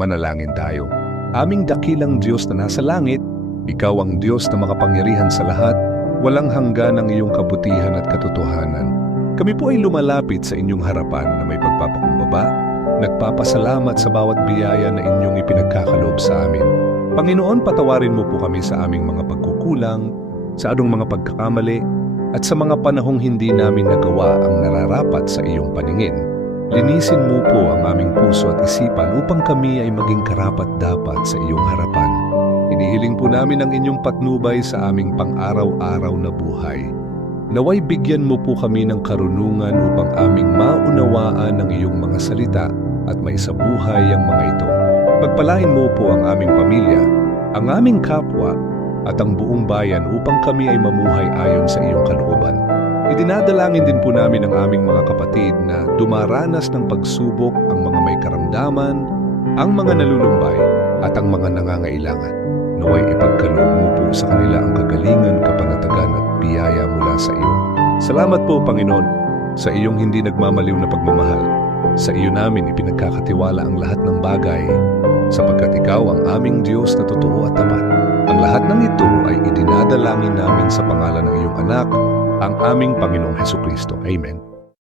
Manalangin tayo. Aming dakilang Diyos na nasa langit, Ikaw ang Diyos na makapangyarihan sa lahat, walang hanggan ang iyong kabutihan at katotohanan. Kami po ay lumalapit sa inyong harapan na may pagpapakumbaba, nagpapasalamat sa bawat biyaya na inyong ipinagkakaloob sa amin. Panginoon, patawarin mo po kami sa aming mga pagkukulang, sa anong mga pagkakamali, at sa mga panahong hindi namin nagawa ang nararapat sa iyong paningin. Linisin mo po ang aming puso at isipan upang kami ay maging karapat-dapat sa iyong harapan. Inihiling po namin ang inyong patnubay sa aming pang-araw-araw na buhay. Naway bigyan mo po kami ng karunungan upang aming maunawaan ang iyong mga salita at maisabuhay ang mga ito. Pagpalain mo po ang aming pamilya, ang aming kapwa, at ang buong bayan upang kami ay mamuhay ayon sa iyong kalooban. Idinadalangin din po namin ang aming mga kapatid na dumaranas ng pagsubok, ang mga may karamdaman, ang mga nalulumbay, at ang mga nangangailangan. Naway ipagkaloob mo po sa kanila ang kagalingan, kapanatagan at biyaya mula sa iyo. Salamat po, Panginoon, sa iyong hindi nagmamaliw na pagmamahal. Sa iyo namin ipinagkakatiwala ang lahat ng bagay, sapagkat ikaw ang aming Diyos na totoo at tapat. Ang lahat ng ito ay idinadalangin namin sa pangalan ng iyong anak, ang aming Panginoong Hesukristo. Amen.